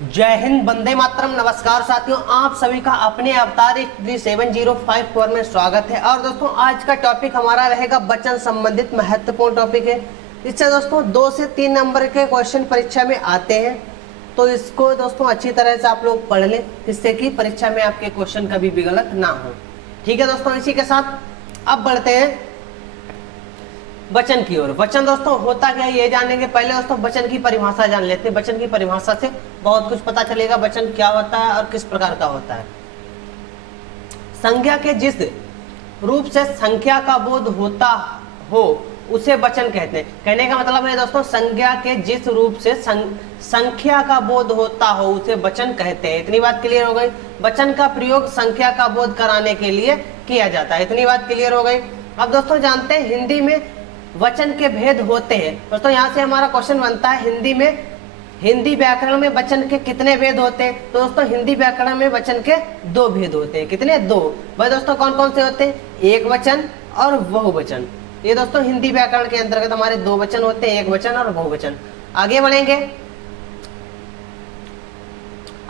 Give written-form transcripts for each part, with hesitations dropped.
जय हिंद, वंदे मातरम। नमस्कार साथियों, आप सभी का अपने अवतार 3705 में स्वागत है। और दोस्तों आज का टॉपिक हमारा रहेगा वचन संबंधित महत्वपूर्ण टॉपिक है। इससे दोस्तों 2 से 3 नंबर के क्वेश्चन परीक्षा में आते हैं, तो इसको दोस्तों अच्छी तरह से आप लोग पढ़ लें, जिससे कि परीक्षा में आपके क्वेश्चन कभी भी गलत ना हो। ठीक है दोस्तों, इसी के साथ अब बढ़ते हैं वचन की ओर। वचन दोस्तों होता क्या है ये जानेंगे। पहले दोस्तों वचन की परिभाषा जान लेते हैं। वचन की परिभाषा से बहुत कुछ पता चलेगा वचन क्या होता है और किस प्रकार का होता है। संज्ञा के जिस रूप से संख्या का बोध होता हो उसे वचन कहते हैं। कहने का मतलब है दोस्तों, संज्ञा के जिस रूप से संख्या का बोध होता हो उसे वचन कहते हैं। इतनी बात क्लियर हो गई। वचन का प्रयोग संख्या का बोध कराने के लिए किया जाता है। इतनी बात क्लियर हो गई। अब दोस्तों जानते हैं हिंदी में वचन के भेद होते हैं। दोस्तों यहाँ से हमारा क्वेश्चन बनता है हिंदी व्याकरण में वचन के कितने भेद होते हैं। तो दोस्तों हिंदी व्याकरण में वचन के 2 भेद होते हैं। कितने? 2। भाई दोस्तों कौन कौन से होते हैं? एक वचन और बहुवचन। ये दोस्तों हिंदी व्याकरण के अंतर्गत हमारे 2 वचन होते हैं, एक वचन और बहुवचन। आगे बढ़ेंगे।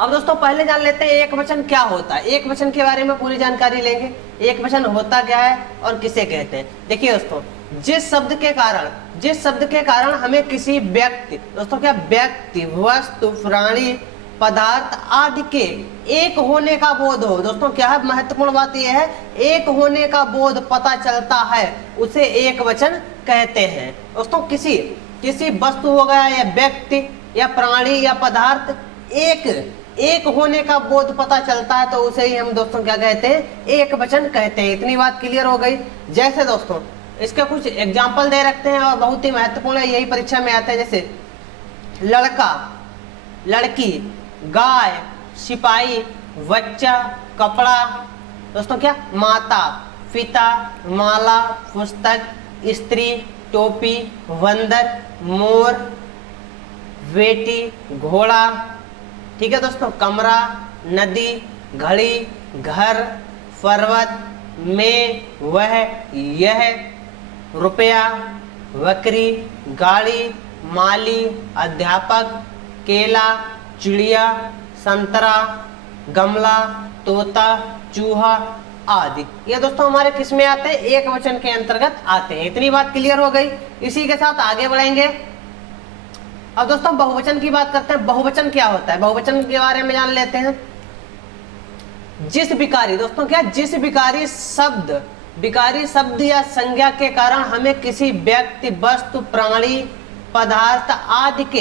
अब दोस्तों पहले जान लेते हैं एक वचन क्या होता है। एक वचन के बारे में पूरी जानकारी लेंगे। एक वचन होता क्या है और किसे कहते हैं। देखिए दोस्तों, जिस शब्द के कारण हमें किसी व्यक्ति, दोस्तों क्या व्यक्ति, वस्तु, प्राणी, पदार्थ आदि के एक होने का बोध हो। दोस्तों क्या है, महत्वपूर्ण बात यह है, एक होने का बोध पता चलता है उसे एक वचन कहते हैं। दोस्तों किसी वस्तु हो गया या व्यक्ति या प्राणी या पदार्थ एक होने का बोध पता चलता है तो उसे ही हम दोस्तों क्या कहते हैं, एक वचन कहते हैं। इतनी बात क्लियर हो गई। जैसे दोस्तों इसके कुछ एग्जाम्पल दे रखते हैं और बहुत ही महत्वपूर्ण है, यही परीक्षा में आते हैं। जैसे लड़का, लड़की, गाय, सिपाही, बच्चा, कपड़ा, दोस्तों क्या, माता, पिता, माला, पुस्तक, स्त्री, टोपी, बंदर, मोर, बेटी, घोड़ा। ठीक है दोस्तों, कमरा, नदी, घड़ी, घर, पर्वत, में, वह, यह, रुपया, बकरी, गाड़ी, माली, अध्यापक, केला, चिड़िया, संतरा, गमला, तोता, चूहा आदि। ये दोस्तों हमारे किस में आते हैं? एक वचन के अंतर्गत आते हैं। इतनी बात क्लियर हो गई। इसी के साथ आगे बढ़ेंगे। अब दोस्तों बहुवचन की बात करते हैं। बहुवचन क्या होता है, बहुवचन के बारे में जान लेते हैं। जिस विकारी, दोस्तों क्या, जिस विकारी शब्द या संज्ञा के कारण हमें किसी व्यक्ति, वस्तु, प्राणी, पदार्थ आदि के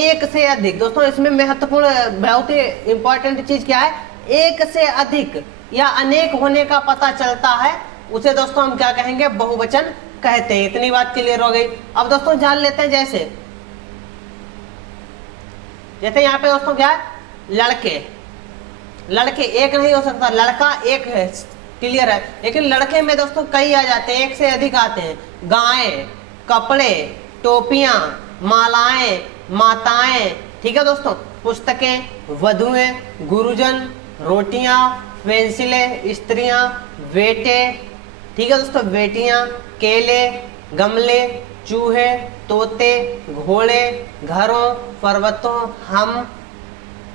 एक से अधिक, दोस्तों इसमें महत्वपूर्ण बहुत ही इंपॉर्टेंट चीज क्या है, एक से अधिक या अनेक होने का पता चलता है उसे दोस्तों हम क्या कहेंगे, बहुवचन कहते हैं। इतनी बात क्लियर हो गई। अब दोस्तों जान लेते हैं जैसे यहाँ पे दोस्तों क्या है, लड़के एक नहीं हो सकता, लड़का एक है, क्लियर है। लेकिन लड़के में दोस्तों कई आ जाते हैं, एक से अधिक आते हैं। गायें, कपड़े, टोपियां, मालाएं, माताएं, ठीक है दोस्तों, पुस्तकें, वधुएं, गुरुजन, रोटियां, पेंसिलें, स्त्रियां, बेटे, ठीक है दोस्तों, बेटियां, केले, गमले, चूहे, तोते, घोड़े, घरों, पर्वतों, हम,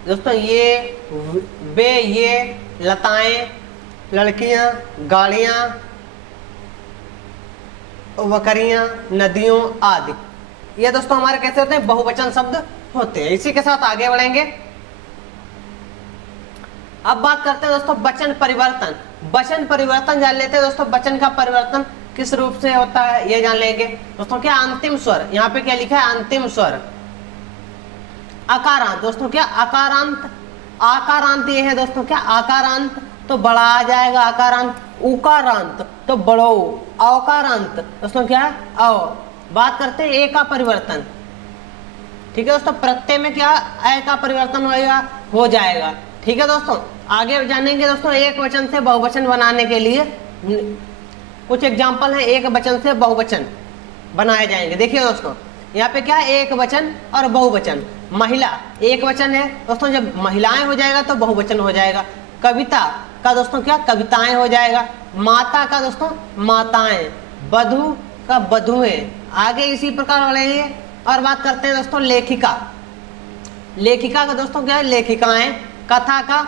दोस्तों ये लताएं, लड़कियां, गाड़ियां, बकरियां, नदियों आदि। ये दोस्तों हमारे कैसे होते हैं, बहुवचन शब्द होते हैं। इसी के साथ आगे बढ़ेंगे। अब बात करते हैं दोस्तों वचन परिवर्तन। वचन परिवर्तन जान लेते हैं दोस्तों। वचन का परिवर्तन किस रूप से होता है ये जान लेंगे। दोस्तों क्या, अंतिम स्वर, यहाँ पे क्या लिखा है, अंतिम स्वर, अकारांत। दोस्तों क्या, आकारांत ये है दोस्तों क्या, आकारांत तो बड़ा आ जाएगा, आकारांत, उकारांत तो बड़ो, औकारांत दोस्तों क्या, औ। बात करते हैं ए का परिवर्तन। ठीक है दोस्तों, प्रत्यय में क्या, ए का परिवर्तन हो जाएगा। ठीक है दोस्तों, आगे जानेंगे दोस्तों एक वचन से बहुवचन बनाने के लिए कुछ एग्जाम्पल है, एक वचन से बहुवचन बनाए जाएंगे। देखिए दोस्तों यहाँ पे क्या है, एक वचन और बहुवचन। महिला एक वचन है दोस्तों, जब महिलाएं हो जाएगा तो बहुवचन हो जाएगा। कविता का दोस्तों क्या, कविताएं हो जाएगा। माता का दोस्तों माताएं, वधु का वधुएं। आगे इसी प्रकार बढ़ेंगे और बात करते हैं दोस्तों लेखिका। लेखिका का दोस्तों क्या है, लेखिकाएं। कथा का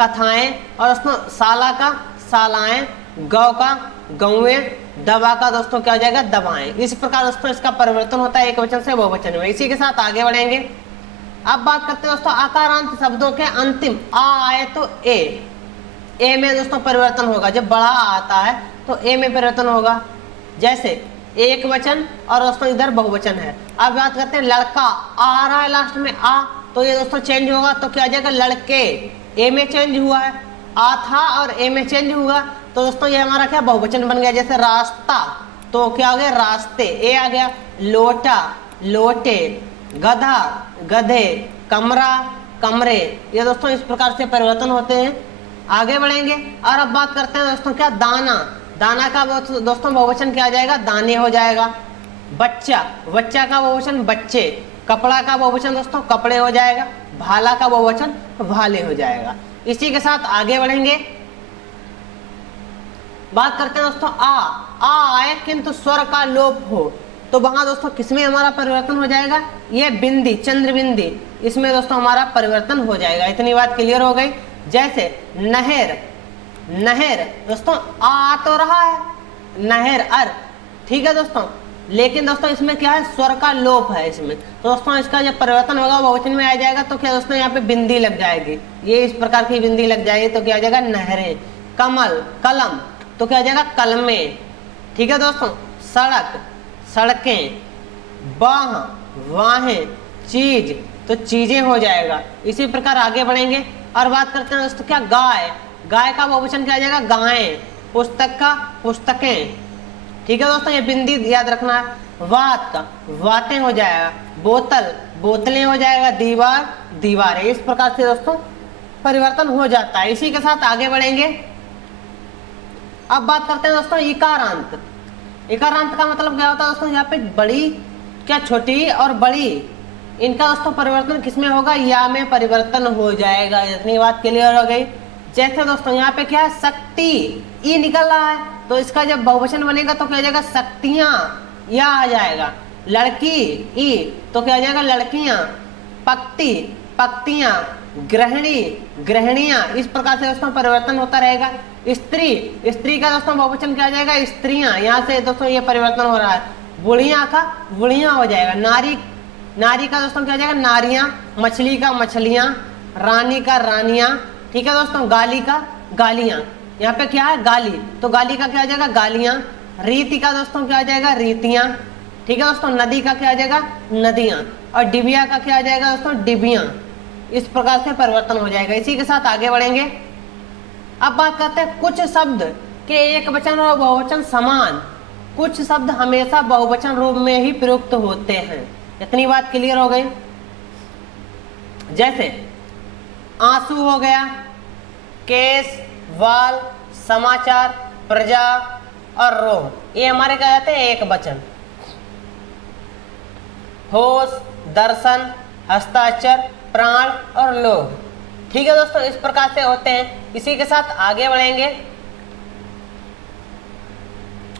कथाएं। और दोस्तों शाला का शालाएं। गौ का गौएं। दवा का दोस्तों क्या हो जाएगा, दवाएं। इस प्रकार दोस्तों इसका परिवर्तन होता है एक वचन से बहुवचन में। इसी के साथ आगे बढ़ेंगे। अब बात करते हैं दोस्तों आकारांत शब्दों के अंतिम आ आए तो ए में दोस्तों परिवर्तन होगा। जब बड़ा आता है तो ए में परिवर्तन होगा। जैसे एक वचन और दोस्तों इधर बहुवचन है। अब बात करते हैं लड़का, आ रहा है लास्ट में आ, तो ये दोस्तों चेंज होगा तो क्या आ जाएगा, लड़के। ए में चेंज हुआ है, आ था और ए में चेंज हुआ, तो दोस्तों ये हमारा क्या बहुवचन बन गया। जैसे रास्ता तो क्या हो गया, रास्ते, ए आ गया। लोटा लोटे, गधा गधे, कमरा कमरे। ये दोस्तों इस प्रकार से परिवर्तन होते हैं। आगे बढ़ेंगे और अब बात करते हैं दोस्तों क्या, दाना। दाना का दोस्तों बहुवचन क्या आ जाएगा, दाने हो जाएगा। बच्चा, बच्चा का बहुवचन बच्चे। कपड़ा का बहुवचन दोस्तों कपड़े हो जाएगा। भाला का बहुवचन भाले हो जाएगा। इसी के साथ आगे बढ़ेंगे। बात करते हैं दोस्तों आ आए किंतु स्वर का लोप हो, तो वहां दोस्तों किसमें हमारा परिवर्तन हो जाएगा, ये बिंदी, चंद्र बिंदी, इसमें दोस्तों हमारा परिवर्तन हो जाएगा। इतनी बात क्लियर हो गई। जैसे नहर, नहर दोस्तों आ तो रहा है, नहर अर, ठीक है दोस्तों, लेकिन दोस्तों इसमें क्या है, स्वर का लोप है इसमें, तो दोस्तों इसका जब परिवर्तन होगा बहुवचन में आ जाएगा तो क्या दोस्तों यहाँ पे बिंदी लग जाएगी, ये इस प्रकार की बिंदी लग जाएगी तो क्या आ जाएगा, नहरें। कमल कलम तो क्या आ जाएगा, कलमें, ठीक है दोस्तों। सड़क सड़कें, बाह वाहें, चीज तो चीजें हो जाएगा। इसी प्रकार आगे बढ़ेंगे और बात करते हैं दोस्तों क्या, गाय, गाय का बहुवचन क्या आ जाएगा, गायें। पुस्तक का पुस्तकें, ठीक है दोस्तों, ये बिंदी याद रखना है। वात का वातें हो जाएगा। बोतल बोतलें हो जाएगा। दीवार दीवारें। इस प्रकार से दोस्तों परिवर्तन हो जाता है। इसी के साथ आगे बढ़ेंगे। अब बात करते हैं दोस्तों इकारांत। इकारांत का मतलब क्या होता है दोस्तों, यहाँ पे बड़ी क्या, छोटी और बड़ी, इनका दोस्तों परिवर्तन किसमें होगा, या में परिवर्तन हो जाएगा। इतनी बात क्लियर हो गई। जैसे दोस्तों यहाँ पे क्या है, शक्ति, ई निकल रहा है तो इसका जब बहुवचन बनेगा तो क्या हो जाएगा, शक्तियां, या आ जाएगा। लड़की ई तो क्या हो जाएगा, लड़कियां। पक्ति पक्तियां। गृहिणी गृहिणियां। इस प्रकार से दोस्तों परिवर्तन होता रहेगा। स्त्री, स्त्री का दोस्तों बहुवचन क्या आ जाएगा, स्त्रियां। यहाँ से दोस्तों ये परिवर्तन हो रहा है। बुढ़िया का बुढ़िया हो जाएगा। नारी, नारी का दोस्तों क्या आ जाएगा, नारियां। मछली का मछलियां। रानी का रानियां, ठीक है दोस्तों। गाली का गालियां, यहाँ पे क्या है, गाली, तो गाली का क्या आ जाएगा, गालियां। रीति का दोस्तों क्या आ जाएगा, रीतियां, ठीक है दोस्तों। नदी का क्या आ जाएगा, नदियां। और डिबिया का क्या आ जाएगा दोस्तों, डिबियां। इस प्रकार से परिवर्तन हो जाएगा। इसी के साथ आगे बढ़ेंगे। अब बात करते हैं कुछ शब्द के एक वचन और बहुवचन समान, कुछ शब्द हमेशा बहुवचन रूप में ही प्रयुक्त होते हैं। इतनी बात क्लियर हो गई। जैसे आंसू हो गया, केस, वाल, समाचार, प्रजा और रोम, ये हमारे क्या कहते हैं, एक वचन। होश, दर्शन, हस्ताक्षर, प्राण और लोग, ठीक है दोस्तों, इस प्रकार से होते हैं। इसी के साथ आगे बढ़ेंगे।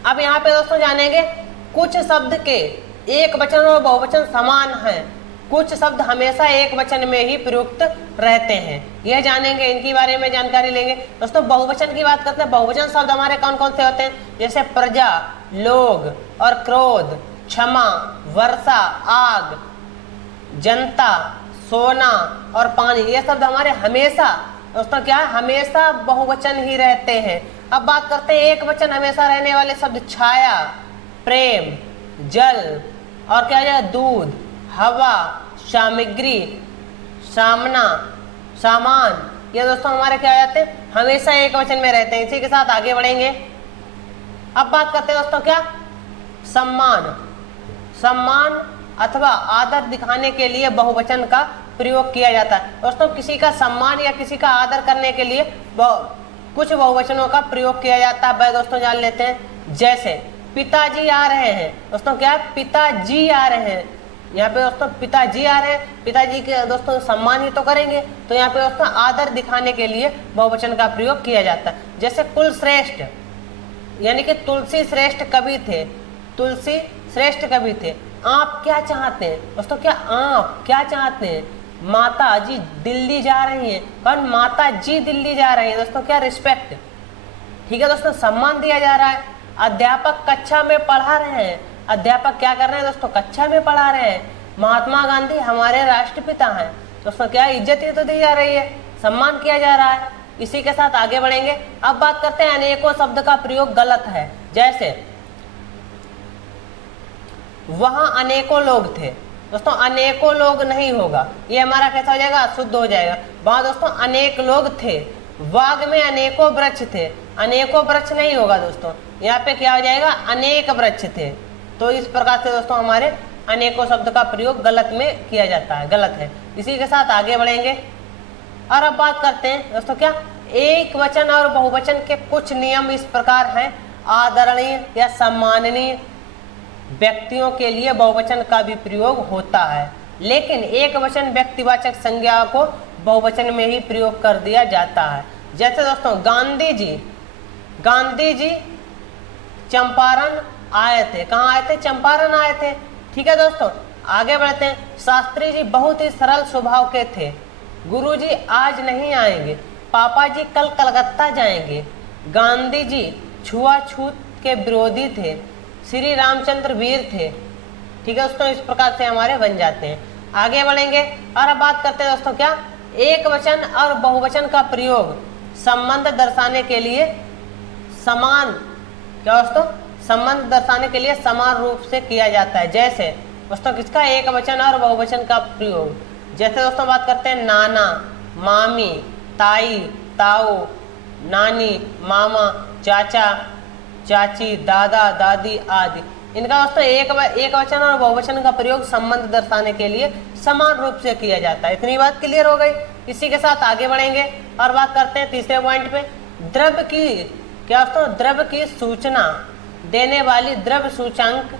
अब यहाँ पे दोस्तों जानेंगे कुछ शब्द के एक वचन और बहुवचन समान हैं, कुछ शब्द हमेशा एक वचन में ही प्रयुक्त रहते हैं, यह जानेंगे, इनके बारे में जानकारी लेंगे। दोस्तों बहुवचन की बात करते हैं। बहुवचन शब्द हमारे कौन कौन से होते हैं, जैसे प्रजा, लोग और क्रोध, क्षमा, वर्षा, आग, जनता, सोना और पानी, ये शब्द हमारे हमेशा दोस्तों क्या है, हमेशा बहुवचन ही रहते हैं। अब बात करते हैं एक वचन हमेशा रहने वाले शब्द, छाया, प्रेम, जल और क्या है, दूध, हवा, सामग्री, सामना, सामान, ये दोस्तों हमारे क्या जाते हैं, हमेशा एक वचन में रहते हैं। इसी के साथ आगे बढ़ेंगे। अब बात करते हैं दोस्तों क्या, सम्मान, सम्मान अथवा आदर दिखाने के लिए बहुवचन का प्रयोग किया जाता है। दोस्तों किसी का सम्मान या किसी का आदर करने के लिए कुछ बहुवचनों का प्रयोग किया जाता है, वह दोस्तों जान लेते हैं। जैसे पिताजी आ रहे हैं, दोस्तों क्या है, पिताजी आ रहे हैं, यहाँ पे दोस्तों पिताजी आ रहे हैं, पिताजी के दोस्तों सम्मान ही तो करेंगे, तो यहाँ पे दोस्तों आदर दिखाने के लिए बहुवचन का प्रयोग किया जाता है। जैसे कुल श्रेष्ठ, यानी कि तुलसी श्रेष्ठ कवि थे, तुलसी श्रेष्ठ कवि थे। आप क्या चाहते हैं दोस्तों, क्या आप क्या चाहते हैं, माता जी दिल्ली जा रही हैं। कौन? माता जी दिल्ली जा रही हैं दोस्तों। क्या? रिस्पेक्ट। ठीक है दोस्तों, सम्मान दिया जा रहा है। अध्यापक कक्षा में पढ़ा रहे हैं। अध्यापक क्या कर रहे हैं दोस्तों? कक्षा में पढ़ा रहे हैं। महात्मा गांधी हमारे राष्ट्रपिता हैं दोस्तों। क्या? इज्जत ही तो दी जा रही है, सम्मान किया जा रहा है। इसी के साथ आगे बढ़ेंगे। अब बात करते हैं अनेकों शब्द का प्रयोग गलत है। जैसे वहां अनेकों लोग थे दोस्तों, अनेकों लोग नहीं होगा, ये हमारा कैसा हो जाएगा? अशुद्ध हो जाएगा। वहां दोस्तों अनेक लोग थे। बाग में अनेकों वृक्ष थे, अनेकों वृक्ष नहीं होगा दोस्तों, यहाँ पे क्या हो जाएगा? अनेक वृक्ष थे। तो इस प्रकार से दोस्तों हमारे अनेकों शब्द का प्रयोग गलत में किया जाता है, गलत है। इसी के साथ आगे बढ़ेंगे और अब बात करते हैं दोस्तों क्या? एक वचन और बहुवचन के कुछ नियम इस प्रकार हैं। आदरणीय या सम्माननीय व्यक्तियों के लिए बहुवचन का भी प्रयोग होता है, लेकिन एक वचन व्यक्तिवाचक संज्ञा को बहुवचन में ही प्रयोग कर दिया जाता है। जैसे दोस्तों गांधी जी चंपारण आए थे। कहाँ आए थे? चंपारण आए थे। ठीक है दोस्तों, आगे बढ़ते हैं। शास्त्री जी बहुत ही सरल स्वभाव के थे। गुरुजी आज नहीं आएंगे। पापा जी कल कलकत्ता जाएंगे। गांधी जी छुआछूत के विरोधी थे। श्री रामचंद्र वीर थे। ठीक है दोस्तों, इस प्रकार से हमारे बन जाते हैं। आगे बढ़ेंगे और अब बात करते हैं दोस्तों क्या? एक वचन और बहुवचन का प्रयोग संबंध दर्शाने के लिए समान, क्या दोस्तों? संबंध दर्शाने के लिए समान रूप से किया जाता है। जैसे दोस्तों किसका? एक वचन और बहुवचन का प्रयोग। जैसे दोस्तों बात करते हैं नाना, मामी, ताई, ताऊ, नानी, मामा, चाचा, चाची, दादा, दादी आदि। इनका दोस्तों एक वचन और बहुवचन का प्रयोग संबंध दर्शाने के लिए समान रूप से किया जाता है। इतनी बात क्लियर हो गई। इसी के साथ आगे बढ़ेंगे और बात करते हैं तीसरे पॉइंट पे। द्रव्य की, क्या दोस्तों? द्रव्य की सूचना देने वाली द्रव्य सूचांक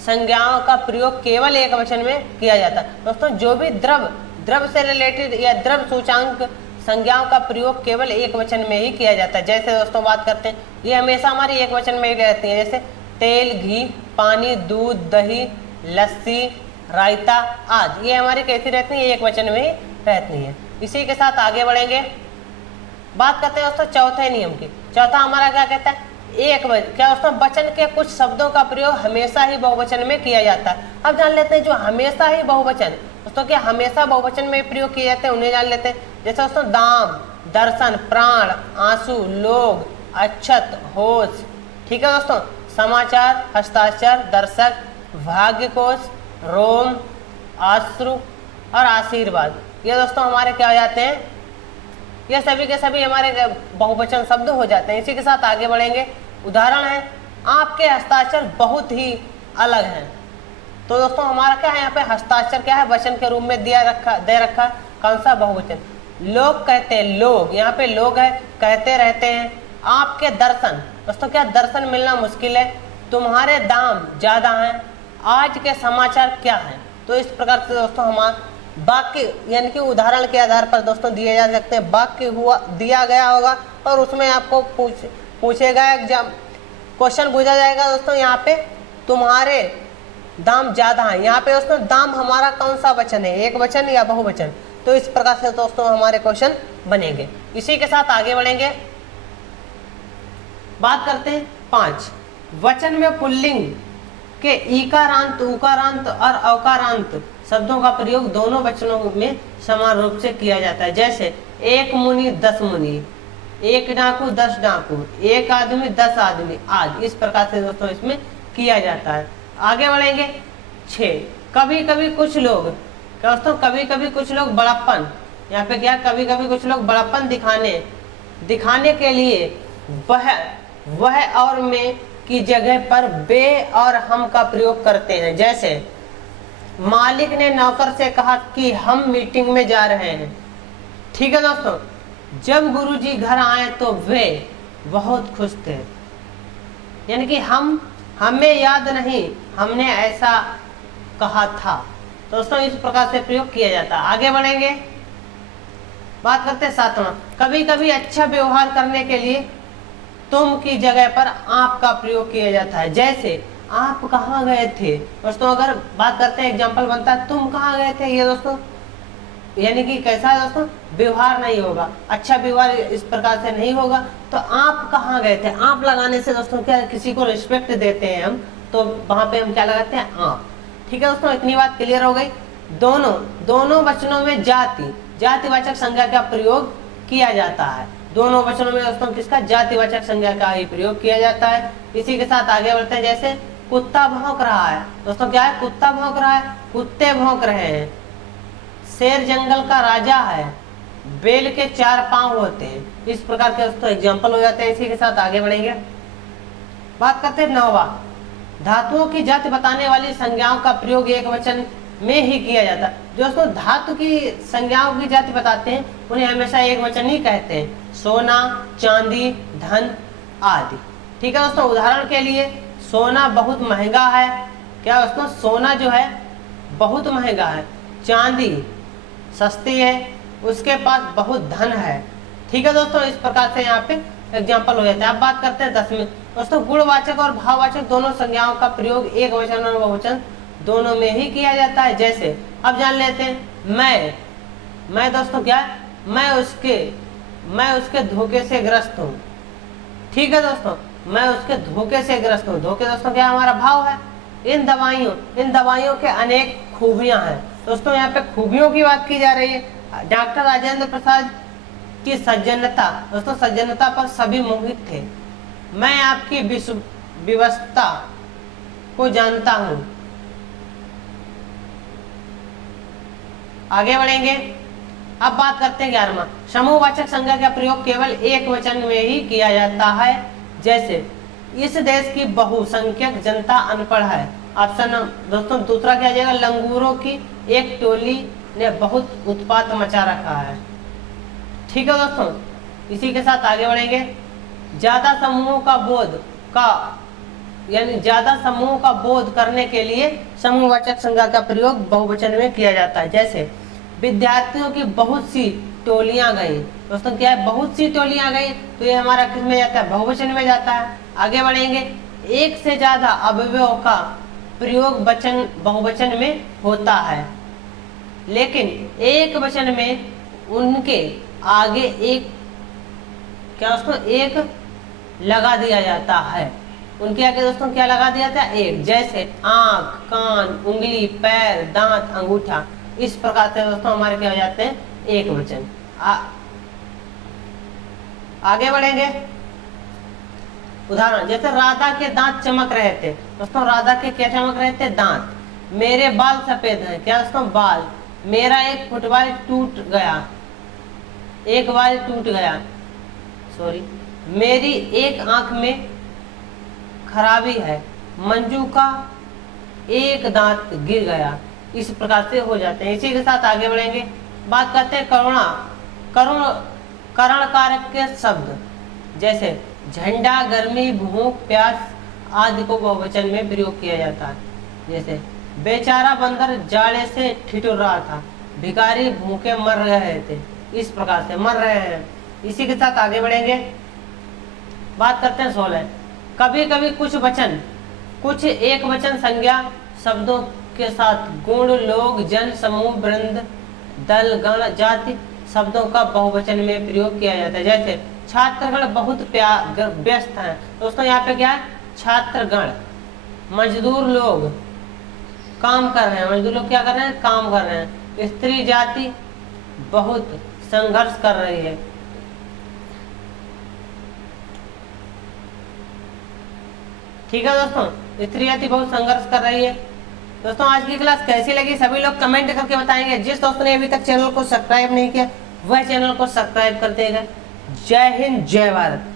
संज्ञाओं का प्रयोग केवल एक वचन में किया जाता है। दोस्तों जो भी द्रव्य से रिलेटेड या द्रव्य सूचांक संज्ञाओं का प्रयोग केवल एक वचन में ही किया जाता है। जैसे दोस्तों बात करते हैं, ये हमेशा हमारी एक वचन में ही रहती है। जैसे तेल, घी, पानी, दूध, दही, लस्सी, रायता आदि, ये हमारी कैसी रहती है? एक वचन में ही रहती है। इसी के साथ आगे बढ़ेंगे, बात करते हैं दोस्तों चौथे नियम की। चौथा हमारा क्या कहता है? क्या दोस्तों? वचन के कुछ शब्दों का प्रयोग हमेशा ही बहुवचन में किया जाता है। अब जान लेते हैं जो हमेशा ही बहुवचन दोस्तों क्या हमेशा बहुवचन में प्रयोग किए जाते हैं, उन्हें जान लेते हैं। जैसे दोस्तों दाम, दर्शन, प्राण, आंसू, लोग, अक्षत, होश। ठीक है दोस्तों, समाचार, हस्ताक्षर, दर्शक, भाग्यकोश, रोम, आश्रु और आशीर्वाद, ये दोस्तों हमारे क्या हो जाते हैं? ये सभी के सभी हमारे बहुवचन शब्द हो जाते हैं। इसी के साथ आगे बढ़ेंगे। उदाहरण है, आपके हस्ताक्षर बहुत ही अलग हैं। तो दोस्तों हमारा क्या है यहाँ पे? हस्ताक्षर क्या है? वचन के रूप में दे रखा। कौन सा? बहुवचन। लोग कहते हैं, लोग, यहाँ पे लोग है, कहते रहते हैं। आपके दर्शन, दोस्तों क्या? दर्शन मिलना मुश्किल है। तुम्हारे दाम ज्यादा हैं। आज के समाचार क्या है? तो इस प्रकार से दोस्तों हमारा वाक्य यानी कि उदाहरण के आधार पर दोस्तों दिए जा सकते हैं। वाक्य हुआ दिया गया होगा और उसमें आपको पूछेगा, एग्जाम क्वेश्चन पूछा जाएगा दोस्तों यहाँ पे तुम्हारे दाम ज्यादा है। यहाँ पे दोस्तों दाम हमारा कौन सा वचन है? एक वचन या बहुवचन? तो इस प्रकार से दोस्तों हमारे क्वेश्चन बनेंगे। इसी के साथ आगे बढ़ेंगे, बात करते हैं 5 वचन में पुल्लिंग के ईकारांत, उकारांत और अवकारांत शब्दों का प्रयोग दोनों वचनों में समान रूप से किया जाता है। जैसे एक मुनि 10 मुनि, एक डाकू 10 डाकू, एक आदमी 10 आदमी आदि। इस प्रकार से दोस्तों इसमें किया जाता है। आगे बढ़ेंगे 6 कभी कभी कुछ लोग, क्या दोस्तों? कभी कभी कुछ लोग बड़प्पन, यहाँ पे क्या? कभी कभी कुछ लोग बड़प्पन दिखाने के लिए वह और में की जगह पर बे और हम का प्रयोग करते हैं। जैसे मालिक ने नौकर से कहा कि हम मीटिंग में जा रहे हैं। ठीक है दोस्तों, जब गुरुजी घर आए तो वे बहुत खुश थे। यानी कि हमें याद नहीं, हमने ऐसा कहा था। दोस्तों इस प्रकार से प्रयोग किया जाता है। आगे बढ़ेंगे, बात करते हैं 7वां। कभी कभी अच्छा व्यवहार करने के लिए तुम की जगह पर आप का प्रयोग किया जाता है। जैसे आप कहाँ गए थे? दोस्तों अगर बात करते हैं एग्जाम्पल बनता है तुम कहाँ गए थे, ये दोस्तों यानी कि कैसा है दोस्तों, व्यवहार नहीं होगा, अच्छा व्यवहार इस प्रकार से नहीं होगा। तो आप कहाँ गए थे, आप लगाने से दोस्तों क्या किसी को रिस्पेक्ट देते हैं हम, तो वहां पे हम क्या लगाते हैं, आप। ठीक है दोस्तों, इतनी बात क्लियर हो गई। दोनों वचनों में जातिवाचक संज्ञा का प्रयोग किया जाता है। दोनों वचनों में दोस्तों किसका, जातिवाचक संज्ञा का ही प्रयोग किया जाता है। इसी के साथ आगे बढ़ते हैं। जैसे कुत्ता भौंक रहा है, दोस्तों क्या है, कुत्ता भौंक रहा है, कुत्ते भौंक रहे हैं। शेर जंगल का राजा है, बैल के 4 पांव होते हैं। इस प्रकार के दोस्तों एग्जाम्पल हो जाते हैं। इसी के साथ आगे बढ़ेंगे, बात करते हैं 9वां, धातुओं की जाति बताने वाली संज्ञाओं का प्रयोग एक वचन में ही किया जाता है। दोस्तों धातु की संज्ञाओं की जाति बताते हैं, उन्हें हमेशा एक वचन ही कहते हैं, सोना, चांदी, धन आदि। ठीक है दोस्तों, उदाहरण के लिए सोना बहुत महंगा है, क्या दोस्तों, सोना जो है बहुत महंगा है। चांदी सस्ती है, उसके पास बहुत धन है। ठीक है दोस्तों, इस प्रकार से यहाँ पे एग्जाम्पल हो जाता है। अब बात करते हैं 10वीं, दोस्तों गुणवाचक और भाववाचक दोनों संज्ञाओं का प्रयोग एक वचन और बहुवचन दोनों में ही किया जाता है। जैसे अब जान लेते हैं, मैं दोस्तों क्या है, मैं उसके धोखे से ग्रस्त हूँ। ठीक है दोस्तों, मैं उसके धोखे से ग्रस्त हूँ। धोखे दोस्तों क्या हमारा भाव है। इन दवाइयों के अनेक खूबियां हैं। दोस्तों यहाँ पे खूबियों की बात की जा रही है। डॉक्टर राजेंद्र प्रसाद की सज्जनता, दोस्तों सज्जनता पर सभी मोहित थे। मैं आपकी विवशता को जानता हूं। आगे बढ़ेंगे, अब बात करते हैं 11वां, समूहवाचक संज्ञा का प्रयोग केवल एक वचन में ही किया जाता है। जैसे इस देश की बहुसंख्यक जनता अनपढ़ है। ऑप्शन दोस्तों दूसरा क्या आ जाएगा, लंगूरों की एक टोली ने बहुत उत्पात मचा रखा है। ठीक है दोस्तों, इसी के साथ आगे बढ़ेंगे, ज्यादा समूहों का बोध करने के लिए समूहवाचक संज्ञा का प्रयोग बहुवचन में किया जाता है। जैसे विद्यार्थियों की बहुत सी टोलियां गई। दोस्तों क्या है, बहुत सी टोलियां गई, तो ये हमारा किस में जाता है, बहुवचन में जाता है। आगे बढ़ेंगे, एक से ज्यादा अवयवों का प्रयोग बहुवचन में होता है, लेकिन एक वचन में उनके आगे एक लगा दिया जाता है। उनके आगे दोस्तों क्या लगा दिया जाता है, एक। जैसे आंख, कान, उंगली, पैर, दांत, अंगूठा। इस प्रकार से दोस्तों हमारे क्या हो जाते हैं, एक वचन। आगे बढ़ेंगे, उदाहरण जैसे राधा के दांत चमक रहे थे। दोस्तों राधा के क्या चमक रहे थे, दांत। मेरे बाल सफेद हैं, क्या दोस्तों, बाल। मेरा एक फुटबॉल टूट गया, सॉरी। मेरी एक आंख में खराबी है, मंजू का एक दांत गिर गया। इस प्रकार से हो जाते हैं। इसी के साथ आगे बढ़ेंगे, बात करते हैं करण कारक के शब्द। जैसे झंडा, गर्मी, भूख, प्यास आदि को बहुवचन में प्रयोग किया जाता है। जैसे बेचारा बंदर जाड़े से ठिठुर रहा था, भिखारी भूखे मर रहे थे। इस प्रकार से मर रहे हैं। इसी के साथ आगे बढ़ेंगे, बात करते हैं 16, कभी कभी कुछ एक वचन संज्ञा शब्दों के साथ गुण, लोग, जन, समूह, वृंद, दल, गण, जाति शब्दों का बहुवचन में प्रयोग किया जाता है। जैसे छात्रगण बहुत व्यस्त हैं। दोस्तों यहाँ पे क्या है, छात्रगण। मजदूर लोग काम कर रहे हैं, मजदूर लोग क्या कर रहे हैं, काम कर रहे हैं। स्त्री जाति बहुत संघर्ष कर रही है। ठीक है दोस्तों, स्त्री जाति बहुत संघर्ष कर रही है। दोस्तों आज की क्लास कैसी लगी सभी लोग कमेंट करके बताएंगे। जिस दोस्तों ने अभी तक चैनल को सब्सक्राइब नहीं किया वह चैनल को सब्सक्राइब कर देगा। जय हिंद, जय भारत।